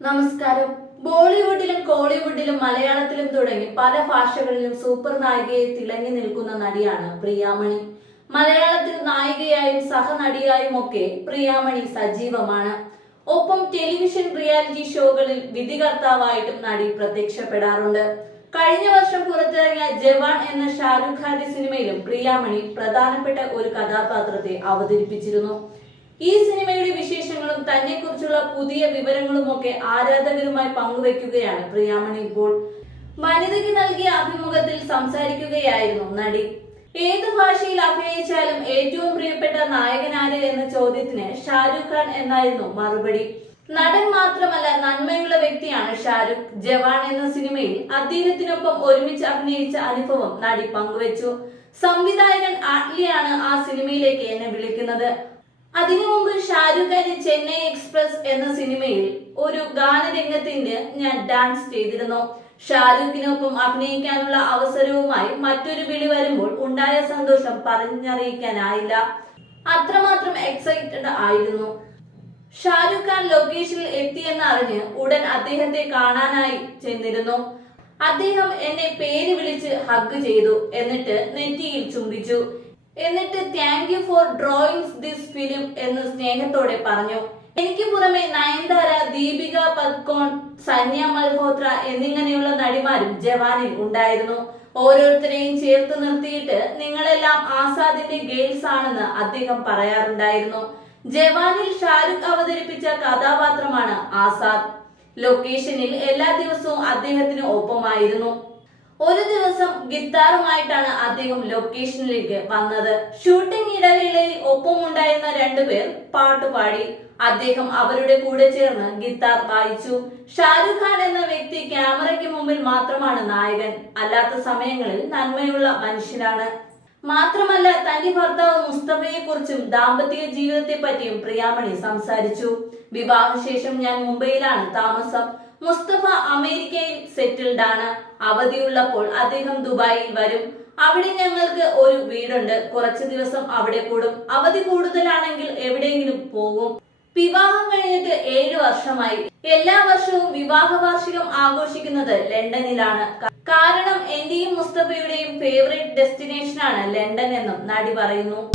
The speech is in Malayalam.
നമസ്കാരം. ബോളിവുഡിലും കോളിവുഡിലും മലയാളത്തിലും തുടങ്ങി പല ഭാഷകളിലും സൂപ്പർ നായികയെ തിളങ്ങി നിൽക്കുന്ന നടിയാണ് പ്രിയാമണി. മലയാളത്തിൽ നായികയായും സഹനടിയായും ഒക്കെ പ്രിയാമണി സജീവമാണ്. ഒപ്പം ടെലിവിഷൻ റിയാലിറ്റി ഷോകളിൽ വിധികർത്താവായിട്ടും നടി പ്രത്യക്ഷപ്പെടാറുണ്ട്. കഴിഞ്ഞ വർഷം പുറത്തിറങ്ങിയ ജവാൻ എന്ന ഷാരൂഖ് ഖാന്റെ സിനിമയിലും പ്രിയാമണി പ്രധാനപ്പെട്ട ഒരു കഥാപാത്രത്തെ അവതരിപ്പിച്ചിരുന്നു. ഈ സിനിമയുടെ വിശേഷങ്ങളും തന്നെ കുറിച്ചുള്ള പുതിയ വിവരങ്ങളുമൊക്കെ ആരാധകരുമായി പങ്കുവെക്കുകയാണ് പ്രിയാമണി ഇപ്പോൾ. വനിതയ്ക്ക് നൽകിയ അഭിമുഖത്തിൽ സംസാരിക്കുകയായിരുന്നു നടി. ഏത് ഭാഷയിൽ അഭിനയിച്ചാലും ഏറ്റവും പ്രിയപ്പെട്ട നായകനാര് എന്ന ചോദ്യത്തിന് ഷാരൂഖ് ഖാൻ എന്നായിരുന്നു മറുപടി. നടൻ മാത്രമല്ല നന്മയുള്ള വ്യക്തിയാണ് ഷാരൂഖ്. ജവാൻ എന്ന സിനിമയിൽ അദ്ദേഹത്തിനൊപ്പം ഒരുമിച്ച് അഭിനയിച്ച അനുഭവം നടി പങ്കുവച്ചു. സംവിധായകൻ ആട്ലിയാണ് ആ സിനിമയിലേക്ക് എന്നെ വിളിക്കുന്നത്. അതിനു മുമ്പ് ഷാരൂഖ് ഖാൻ ചെന്നൈ എക്സ്പ്രസ് എന്ന സിനിമയിൽ ഒരു ഗാനരംഗത്തിന് ഞാൻ ഡാൻസ് ചെയ്തിരുന്നു. ഷാരൂഖിനൊപ്പം അഭിനയിക്കാനുള്ള അവസരവുമായി മറ്റൊരു വിളി വരുമ്പോൾ ഉണ്ടായ സന്തോഷം പറഞ്ഞറിയിക്കാനായില്ല. അത്രമാത്രം എക്സൈറ്റഡ് ആയിരുന്നു. ഷാരൂഖ് ഖാൻ ലൊക്കേഷനിൽ എത്തിയെന്ന് അറിഞ്ഞ് ഉടൻ അദ്ദേഹത്തെ കാണാനായി ചെന്നിരുന്നു. അദ്ദേഹം എന്നെ പേര് വിളിച്ച് ഹഗ് ചെയ്തു. എന്നിട്ട് നെറ്റിയിൽ ചുംബിച്ചു. എന്നിട്ട് thank you for drawings this film എന്ന് സ്നേഹത്തോടെ പറഞ്ഞു. എനിക്ക് പുറമെ നയൻതാര ദീപിക പത്കോൺ സന്യ മൽഹോത്ര എന്നിങ്ങനെയുള്ള നടിമാരും ജവാനിൽ ഉണ്ടായിരുന്നു. ഓരോരുത്തരെയും ചേർത്ത് നിർത്തിയിട്ട് നിങ്ങളെല്ലാം ആസാദിന്റെ ഗേൾസ് ആണെന്ന് അദ്ദേഹം പറയാറുണ്ടായിരുന്നു. ജവാനിൽ ഷാരൂഖ് അവതരിപ്പിച്ച കഥാപാത്രമാണ് ആസാദ്. ലൊക്കേഷനിൽ എല്ലാ ദിവസവും അദ്ദേഹത്തിന് ഒപ്പമായിരുന്നു. ഒരു ദിവസം ഗിത്താറുമായിട്ടാണ് അദ്ദേഹം ലൊക്കേഷനിലേക്ക് വന്നത്. ഷൂട്ടിംഗ് ഇടവേളയിൽ ഒപ്പമുണ്ടായിരുന്ന രണ്ടുപേർ പാട്ടുപാടി അദ്ദേഹം അവരുടെ കൂടെ ചേർന്ന് ഗിത്താർ വായിച്ചു. ഷാരൂഖ് ഖാൻ എന്ന വ്യക്തി ക്യാമറയ്ക്ക് മുമ്പിൽ മാത്രമാണ് നായകൻ. അല്ലാത്ത സമയങ്ങളിൽ നന്മയുള്ള മനുഷ്യനാണ്. മാത്രമല്ല തന്റെ ഭർത്താവ് മുസ്തഫയെ കുറിച്ചും ദാമ്പത്യ ജീവിതത്തെ പറ്റിയും പ്രിയാമണി സംസാരിച്ചു. വിവാഹശേഷം ഞാൻ മുംബൈയിലാണ് താമസം. മുസ്തഫ അമേരിക്കയിൽ സെറ്റിൽഡ് ആണ്. അവധിയുള്ളപ്പോൾ അദ്ദേഹം ദുബായിൽ വരും. അവിടെ ഞങ്ങൾക്ക് ഒരു വീടുണ്ട്. കുറച്ചു ദിവസം അവിടെ കൂടും. അവധി കൂടുതലാണെങ്കിൽ എവിടെയെങ്കിലും പോകും. വിവാഹം കഴിഞ്ഞിട്ട് ഏഴ് വർഷമായി. എല്ലാ വർഷവും വിവാഹ വാർഷികം ആഘോഷിക്കുന്നത് ലണ്ടനിലാണ്. കാരണം എന്റെയും മുസ്തഫയുടെയും ഫേവറേറ്റ് ഡെസ്റ്റിനേഷൻ ആണ് ലണ്ടൻ എന്നും നടി പറയുന്നു.